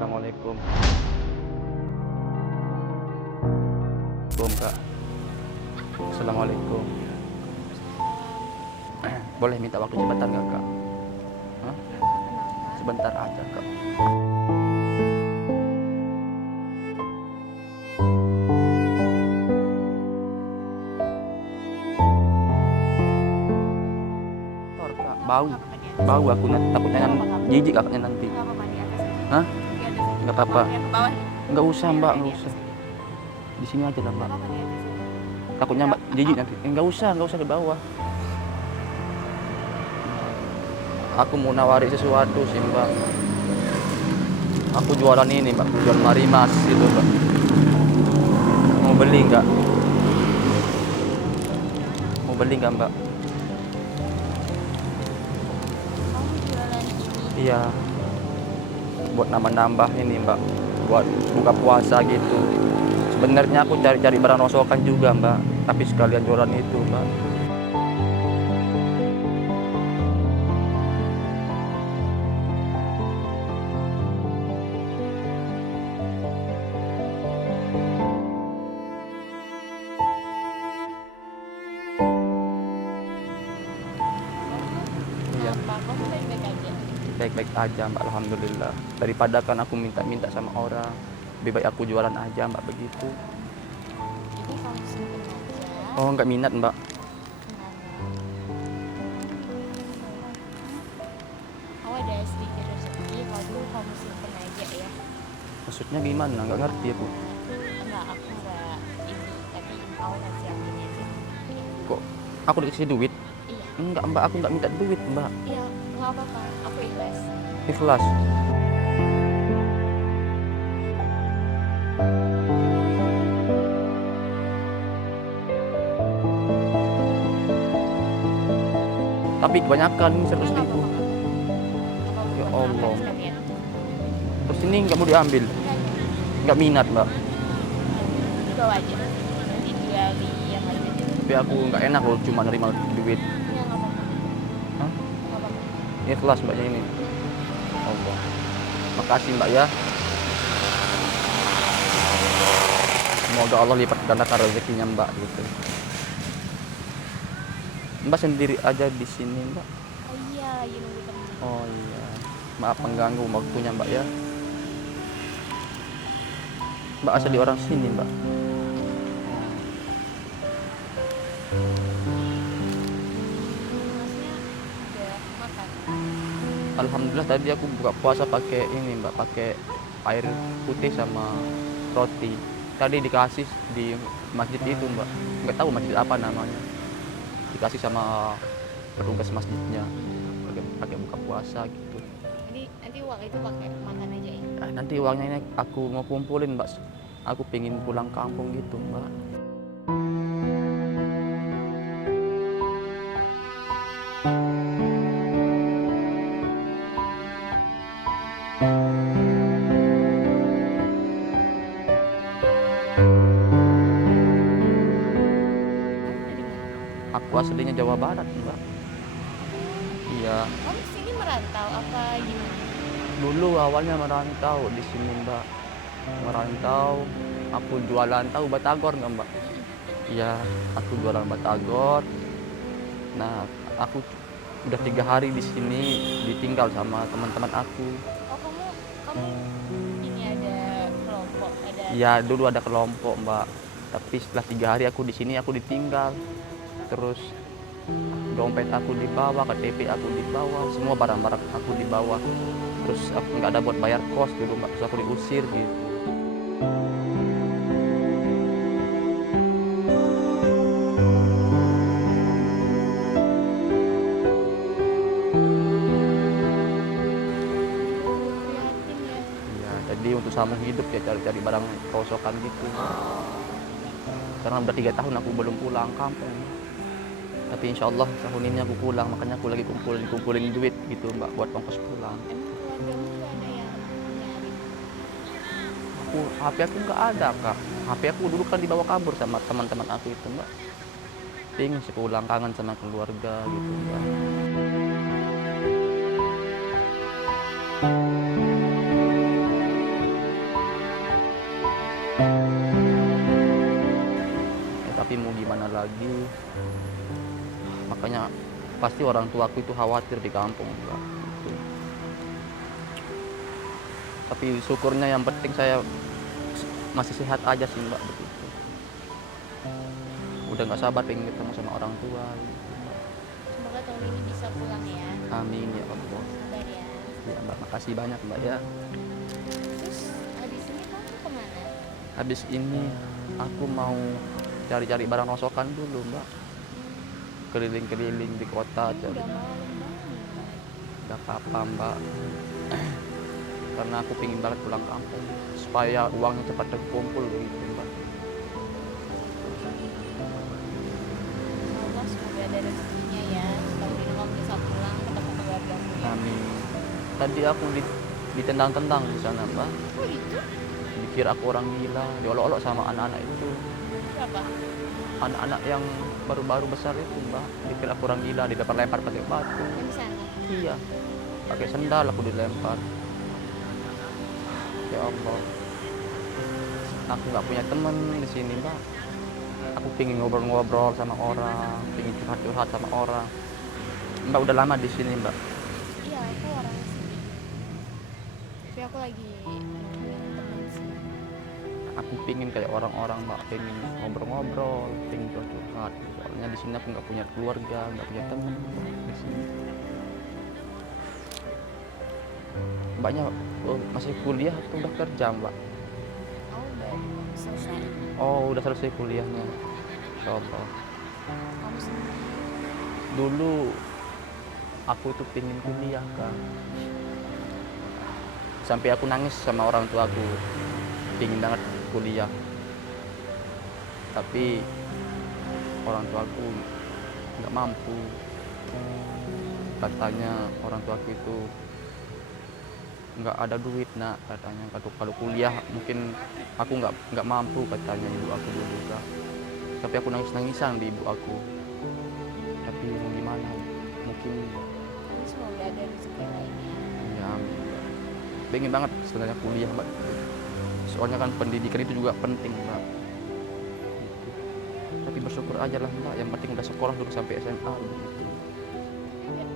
Assalamualaikum. Kak. Assalamualaikum. Boleh minta waktu sebentar nggak, Kak? Hah? Sebentar aja, Kak. Kak, bau. Bau aku takutnya jijik kakaknya nanti. Nggak apa-apa di atas aja. Hah? Di atas aja. Nggak apa-apa. Yang ke bawah. Nggak usah, Mbak, nggak Di usah. atas aja. Di sini aja lah, Mbak. Nggak apa-apa di atas aja. Takutnya Mbak jijik nanti. Nggak usah di bawah. Aku mau nawari sesuatu sih, Mbak. Aku jualan ini, Mbak. Jual marimas gitu, Mbak. Mau beli nggak? Mau beli nggak, Mbak? Kamu jualan ini. Iya. Buat nambah-nambah ini, Mbak. Buat buka puasa gitu. Sebenarnya aku cari-cari barang rosokan juga, Mbak. Tapi sekalian jualan itu, Mbak. Iya. Apa? Kamu baik-baik aja. Baik-baik aja, Mbak. Alhamdulillah. Daripada kan aku minta-minta sama orang, lebih baik aku jualan aja, Mbak, begitu. Jadi kamu simpen aja. Oh, nggak minat, Mbak. Kamu ada sedikit rezeki, kalau kamu simpen aja ya. Maksudnya gimana? Nggak ngerti aku. Enggak, aku enggak ini, tapi kamu kasih aku ini aja. Kok aku dikasih duit? Iya, Enggak, Mbak. Aku nggak minta duit, Mbak. iya, nggak apa-apa. Aku ikhlas. Ikhlas. Tapi kebanyakan ini 100 Nggak ribu. apa-apa. Ya Nggak apa-apa. Allah. Sekalian. Terus ini nggak mau diambil? Nggak, Nggak minat, Mbak. dibawa aja. Nanti juali yang lain aja. Tapi aku nggak enak kalau cuma nerima duit. Ya, nggak apa-apa. Hah? Nggak apa-apa. Ikhlas, Mbaknya ini. Allah. Makasih, Mbak, ya. Semoga Allah lipat gandakan rezekinya, Mbak, gitu. Mbak sendiri aja di sini, Mbak. Oh iya, lagi nunggu temen. Oh iya. Maaf mengganggu waktunya, Mbak, ya. Mbak asal di orang sini, Mbak. Masnya udah makan? Alhamdulillah tadi aku buka puasa pakai ini, Mbak, pakai air putih sama roti. Tadi dikasih di masjid itu, Mbak. Nggak tahu masjid apa namanya. Dikasih sama petugas masjidnya. Pakai buka puasa gitu. Jadi nanti uang itu pakai makan aja ya? Nanti uangnya ini aku mau kumpulin, Mbak. Aku pengen pulang kampung gitu, Mbak. Dari mana? Aku aslinya Jawa Barat, Mbak. Iya. Kamu sini merantau apa gimana? Dulu awalnya merantau di sini, Mbak. Merantau, aku jualan, tahu batagor nggak, Mbak? Iya, aku jualan batagor. Nah, aku udah 3 hari di sini, ditinggal sama teman-teman aku. Oh, kamu ini ada kelompok, ada. Ya, dulu ada kelompok, Mbak. Tapi setelah 3 hari aku di sini, aku ditinggal. Terus dompet aku dibawa, KTP aku dibawa, semua barang-barang aku dibawa. Terus aku nggak ada buat bayar kos dulu, Mbak. Terus aku diusir gitu. Prihatin ya. Iya, jadi untuk sambung hidup ya cari-cari barang rosokan gitu. Karena udah 3 tahun aku belum pulang kampung. Tapi insya Allah tahun ini aku pulang, makanya aku lagi kumpulin duit gitu, Mbak, buat ongkos pulang. Emang keluargamu tuh ada yang nyari? HP aku nggak ada, Kak. HP aku dulu kan dibawa kabur sama teman-teman aku itu, Mbak. Pengen sih pulang, kangen sama keluarga gitu, Mbak. lagi. Makanya pasti orang tua aku itu khawatir di kampung, Mbak. Gitu. Tapi syukurnya yang penting saya masih sehat aja sih, Mbak, begitu. Udah nggak sabar pengen ketemu sama orang tua. Gitu. Semoga tahun ini bisa pulang ya. Amin ya Allah. Sabar ya. Ya Mbak, makasih banyak Mbak ya. Terus habis ini kamu kemana? Habis ini aku mau cari-cari barang rosokan dulu Mbak. Keliling-keliling di kota Ini cari. udah malam banget. Gak apa-apa Mbak. Karena aku pingin banget pulang kampung supaya uangnya cepat terkumpul gitu Mbak. Allah semoga ada rezekinya ya. Tahun ini kamu bisa pulang ketemu keluargamu ya. Amin. Tadi aku ditendang-tendang di sana Mbak. Oh itu? Dikira aku orang gila, diolok-olok sama anak-anak itu. Berapa? Anak-anak yang baru-baru besar itu Mbak. Dikira aku orang gila, dilempar-lempar pakai batu. Yang di sana. Iya, pakai sendal aku dilempar. Ya Allah, aku nggak punya temen di sini Mbak. Aku pingin ngobrol-ngobrol sama orang, pingin curhat-curhat sama orang. Mbak udah lama di sini Mbak. Iya, aku orang sini. Tapi aku lagi nemuin teman sih. Aku pingin kayak orang-orang Mbak, pingin ngobrol-ngobrol, pingin curhat. Soalnya di sini aku nggak punya keluarga, nggak punya teman di sini. Mbaknya masih kuliah atau udah kerja Mbak? Aku baru selesai. Oh udah selesai kuliahnya. Insya Allah. Kamu sendiri? Dulu aku tuh pingin kuliah kan. Sampai aku nangis sama orang tua aku. Pingin banget kuliah. Tapi orang tua aku nggak mampu. Katanya orang tua aku itu nggak ada duit nak, katanya kalau kuliah mungkin aku nggak mampu, katanya ibu aku dulu Kak. Tapi aku nangis-nangisan di ibu aku. Tapi mau gimana, mungkin Tapi semoga ada rezeki lainnya. ya pengen banget sebenarnya kuliah Mbak. Soalnya kan pendidikan itu juga penting Mbak. Gitu. Tapi bersyukur aja lah Mbak, yang penting udah sekolah dulu sampai SMA begitu. Ya,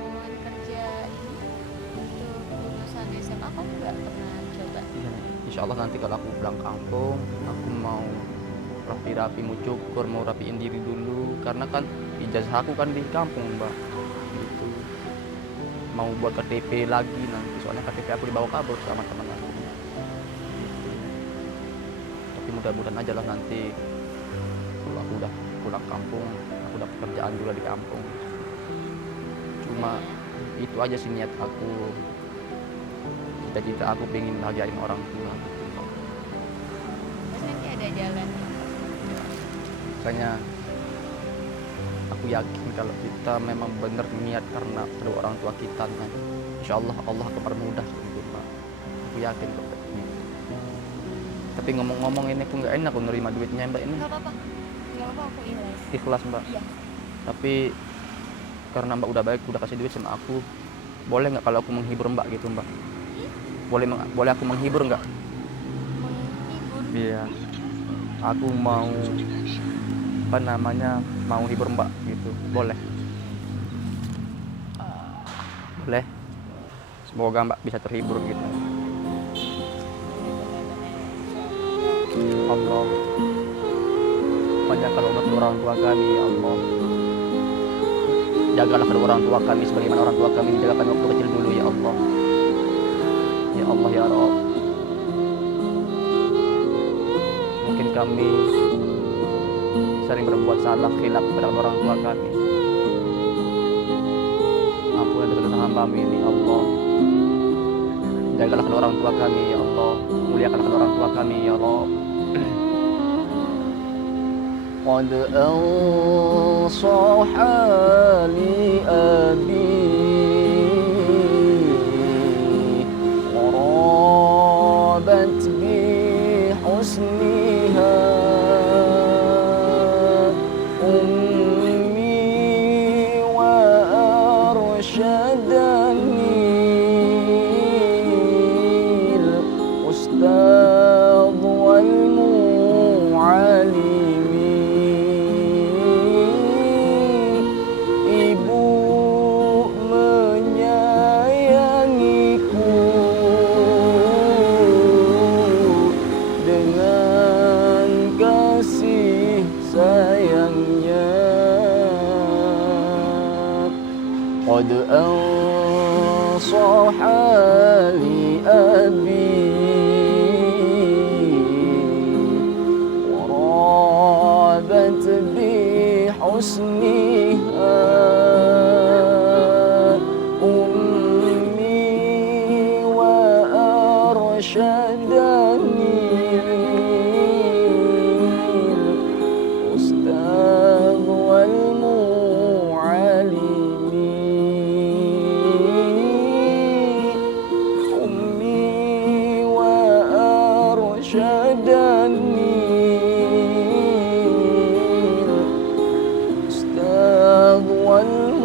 lowongan kerja ini untuk lulusan SMA kamu nggak pernah coba? Ya, insya Allah nanti kalau aku pulang kampung, aku mau rapi-rapi, mau cukur, mau rapiin diri dulu. Karena kan ijazah aku kan di kampung Mbak. Gitu. Mau buat KTP lagi nanti, soalnya KTP aku dibawa kabur sama teman aku. Gitu. Tapi mudah-mudahan aja lah nanti kalau aku udah pulang kampung, aku dapat kerjaan juga di kampung. Cuma itu aja sih niat aku. Cita-cita aku pengen bahagiain orang tua. Terus nanti ada jalan. Makanya aku yakin kalau kita memang benar niat karena kedua orang tua kita, kan, insya Allah Allah akan permudah gitu Pak. Aku yakin kok. Tapi ngomong-ngomong ini aku nggak enak aku nerima duitnya Mbak ini. Nggak apa-apa. Nggak apa-apa, aku ikhlas. Ikhlas Mbak. Iya. Tapi karena Mbak udah baik, udah kasih duit sama aku, boleh nggak kalau aku menghibur Mbak gitu Mbak? Boleh aku menghibur nggak? Menghibur. Iya. Aku mau apa namanya, mau hibur Mbak gitu, boleh? Boleh. Semoga Mbak bisa terhibur gitu. Allah, panjangkanlah umur kedua orang tua kami ya Allah. Jagalah kedua orang tua kami sebagaimana orang tua kami menjaga kami waktu kecil dulu ya Allah. Ya Allah ya Rabb. Mungkin kami sering berbuat salah khilaf kepada orang tua kami. Ampunilah dosa hamba-Mu ini ya Allah. Jagalah kedua orang tua kami ya Allah. Muliakanlah kedua orang tua kami ya Rabb. قد أنصح لي أبي غرابت بحسنها أمي وأرشدني الأستاذ والمعلم وأرشدني الأستاذ والمعلم أمي وأرشدني الأستاذ والمعلم.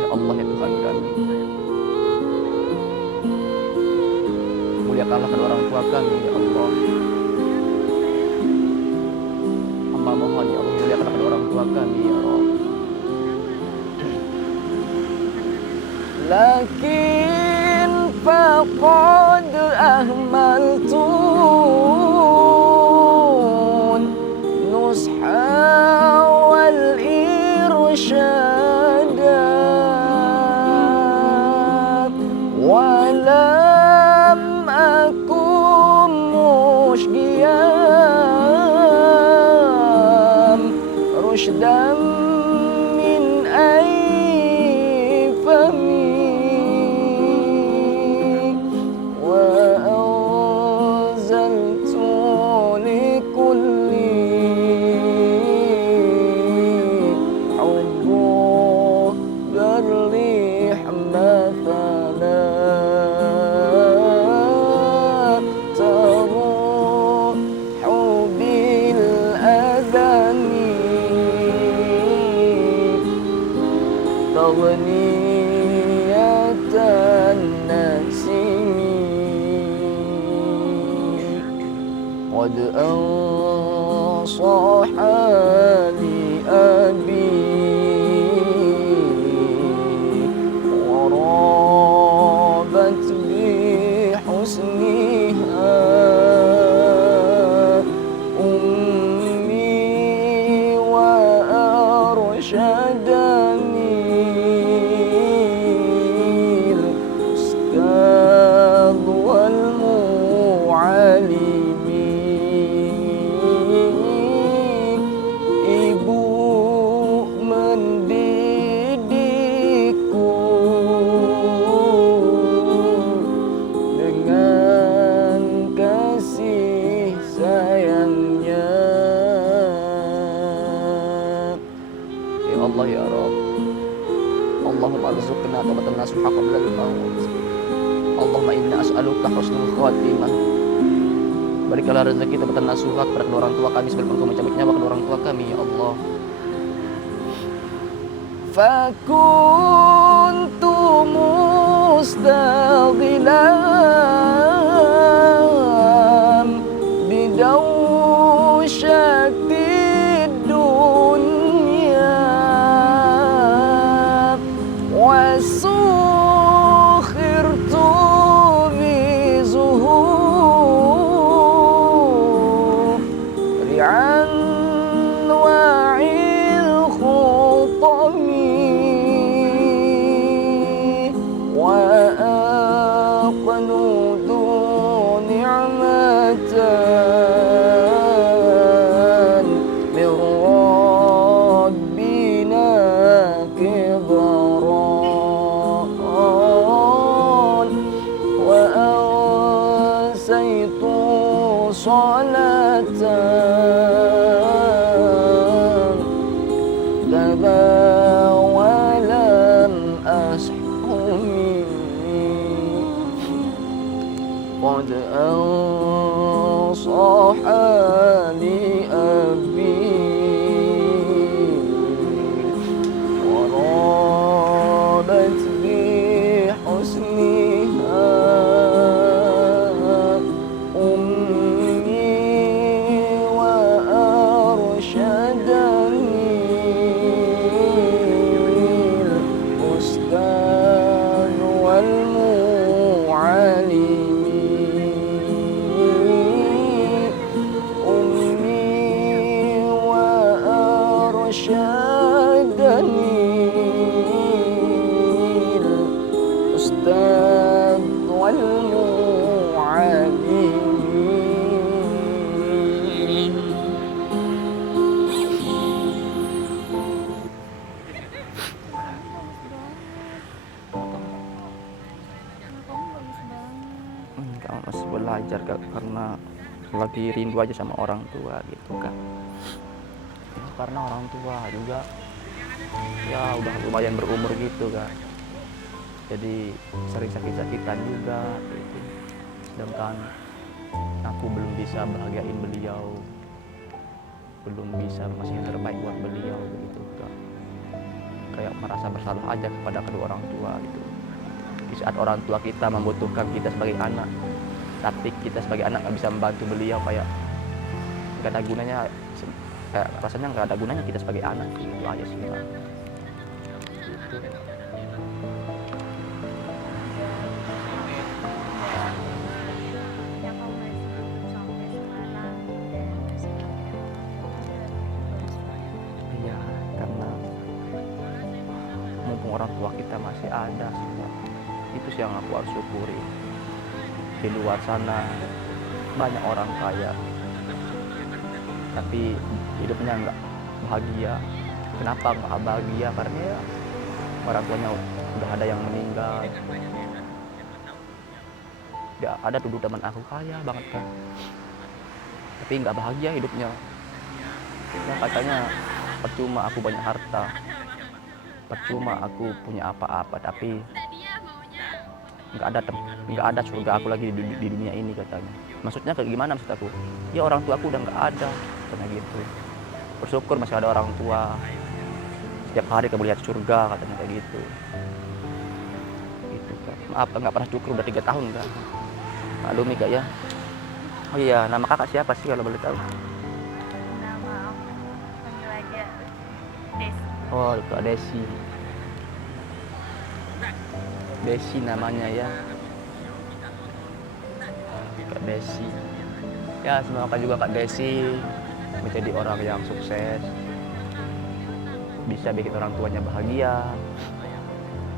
Ya Allah ya Tuhan kami, muliakanlah kedua orang tua kami ya Allah. Hamba mohon ya Allah, muliakanlah kedua orang tua kami ya Allah. لكن فقد أهملت النصح والإرشاد ولم أكن مشقيا رشدا من أي وأنزلت لكل حب الريح مثلا تروح بالأذن تغنية النسيم قد أنصح لأبي ورابت بحسنها أمي وأرشدني الأستاذ والمعلم. Ibu mendidikku dengan kasih sayangnya. Ya Allah ya Rabb, Allahumma arzuqna tawbatan nasuha qabla al-maut. Allahumma inna as'aluka husnul khatimah. Berikanlah rezeki tawbatan nasuha kepada kedua orang tua kami sebelum Engkau mencabut nyawa kedua orang tua kami ya Allah. فكنت مستغلا بدوشة الدنيا وسخرت بزهور أنواع الخطم وأقنود نعمة من ربنا كبرا وأنسيت صلاة كذا ولم أصحمي قد أنصح لأبي ورابت بحسنها أمي وأرشدني الأستاذ والمعلم masih belajar Kak, karena lagi rindu aja sama orang tua gitu Kak. Ya, karena orang tua juga ya udah lumayan berumur gitu Kak, jadi sering sakit-sakitan juga gitu. Sedangkan aku belum bisa bahagiain beliau, belum bisa masih yang terbaik buat beliau begitu Kak. Kayak merasa bersalah aja kepada kedua orang tua gitu. Di saat orang tua kita membutuhkan kita sebagai anak, tapi kita sebagai anak nggak bisa membantu beliau, kayak nggak ada gunanya, kayak rasanya nggak ada gunanya kita sebagai anak gitu aja sih Kak. Gitu. yang kamu masih hidup sampai sekarang dan masih bagus banget. Iya, karena mumpung orang tua kita masih ada sih Kak. Itu sih yang aku harus syukuri. Di luar sana banyak orang kaya, tapi hidupnya nggak bahagia. Kenapa nggak bahagia? Karena ya orang tuanya udah ada yang meninggal. Ya, ada dulu teman aku kaya banget kan, tapi nggak bahagia hidupnya. Ya, katanya percuma aku banyak harta, percuma aku punya apa-apa, tapi nggak ada surga aku lagi di dunia ini katanya. Maksudnya kayak gimana maksud aku? Ya orang tua aku udah nggak ada, katanya gitu. Bersyukur masih ada orang tua. Setiap hari kamu lihat surga katanya kayak gitu. Gitu kan. Maaf nggak pernah cukur udah 3 tahun kan. Maklumi Kak ya. Oh iya, nama kakak siapa sih kalau boleh tahu? Nama aku panggil aja Desi. Oh, Kak Desi. Desi namanya ya. Kak Desi. Ya, semoga juga Kak Desi menjadi orang yang sukses. Bisa bikin orang tuanya bahagia.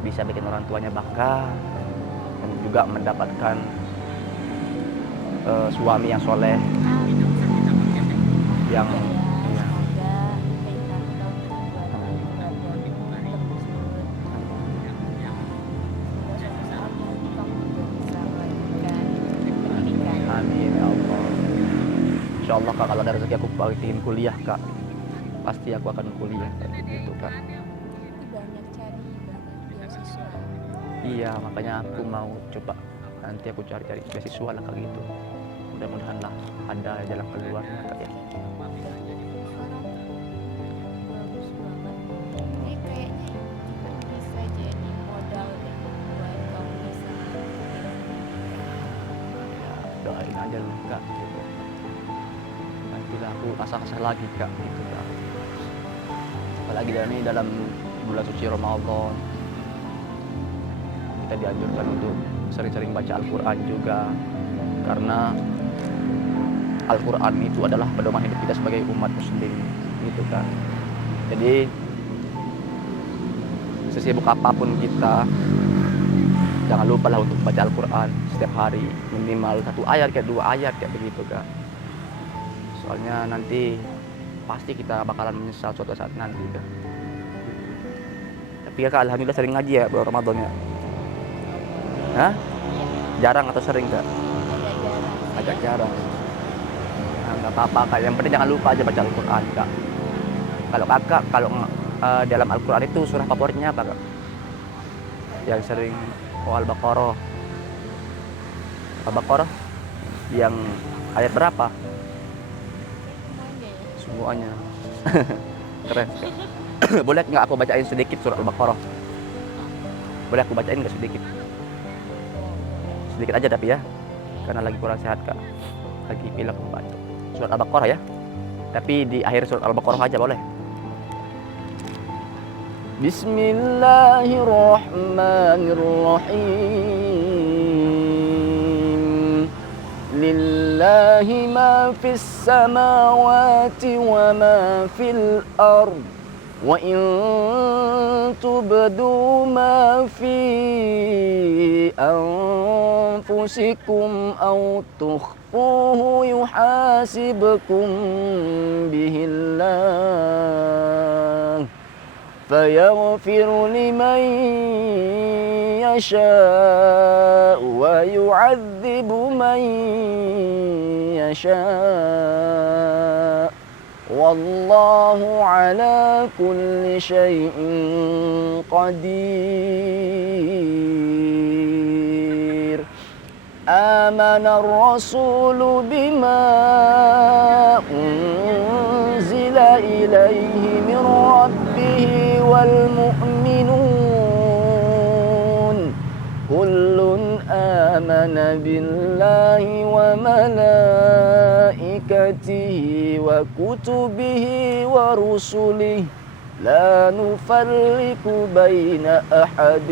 Bisa bikin orang tuanya bangga. Dan juga mendapatkan suami yang soleh. Yang ya, amin ya Allah. Insya Allah Kak, kalau ada rezeki aku ingin kuliah Kak, pasti aku akan kuliah kayak gitu Kak. Banyak cari banget beasiswa. Iya, makanya aku mau coba nanti aku cari-cari beasiswa lah Kak gitu. Mudah-mudahan lah ada jalan keluarnya Kak ya. Bagus banget. Ini kayaknya kan bisa jadi modal deh buat kamu bisa. Ya, doain aja lah Kak gitu. Nantilah aku asah-asah lagi Kak gitu Kak. Apalagi dalam bulan suci Ramadan, kita dianjurkan untuk sering-sering baca Al-Quran juga, karena Al-Quran itu adalah pedoman hidup kita sebagai umat muslim gitu kan. Jadi sesibuk apapun kita, jangan lupa lah untuk baca Al-Quran setiap hari, minimal 1 ayat kayak 2 ayat kayak begitu kan. Soalnya nanti pasti kita bakalan menyesal suatu saat nanti kan. Tapi ya Kak, alhamdulillah sering ngaji ya bulan Ramadan ya. Hah? Jarang atau sering Kak? Agak jarang. Nah, nggak apa-apa Kak, yang penting jangan lupa aja baca Al-Quran Kak. Kalau Kakak, dalam Al-Quran itu surah favoritnya apa Kak? Yang sering Al-Baqarah. Al-Baqarah yang ayat berapa? Semuanya. Keren Kak. Boleh nggak aku bacain sedikit surah Al-Baqarah? Boleh aku bacain nggak sedikit? Sedikit aja tapi ya, karena lagi kurang sehat Kak, lagi pilek batuk. Surat Al-Baqarah ya, tapi di akhir surat Al-Baqarah aja boleh. Bismillahirrahmanirrahim. Lillahi ma fis samawati wa ma fil ard. Wa in tubdu ma fi anfusikum aw tukhfuhu yuhasibkum bihillah fayaghfiru liman يشاء ويعذب من يشاء والله على كل شيء قدير آمن الرسول بما أنزل إليه من ربه والمؤمنون كل آمن بالله وملائكته وكتبه ورسله لا نفرق بين أحد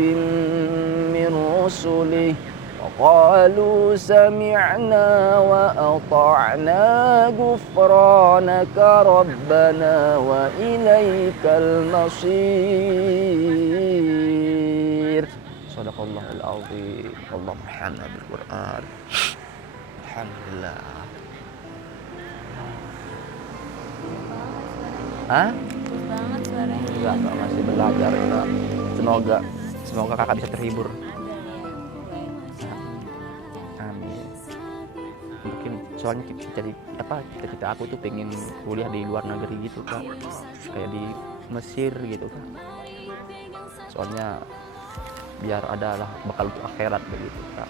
من رسله وقالوا سمعنا وأطعنا غفرانك ربنا وإليك المصير Sadaqallahul azim. Allah Muhammad bil Quran. Alhamdulillah. Hah? Bagus banget suaranya. Enggak, masih belajar enggak. Semoga kakak bisa terhibur. Ada ya. Amin. Mungkin soalnya cita-cita aku tuh pengen kuliah di luar negeri gitu kak, kayak di Mesir gitu kak. Soalnya biar adalah bakal untuk akhirat begitu kak.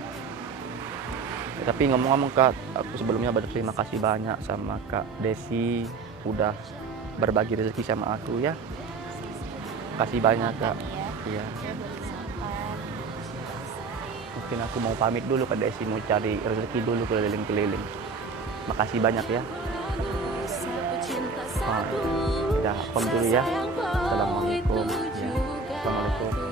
Ya, tapi ngomong-ngomong kak, aku sebelumnya berterima kasih banyak sama Kak Desi udah berbagi rezeki sama aku ya. Kasih banyak kak. Iya. Mungkin aku mau pamit dulu Kak Desi, mau cari rezeki dulu keliling-keliling. Makasih banyak ya. Udah, pamit dulu ya. Assalamualaikum. Ya. Assalamualaikum.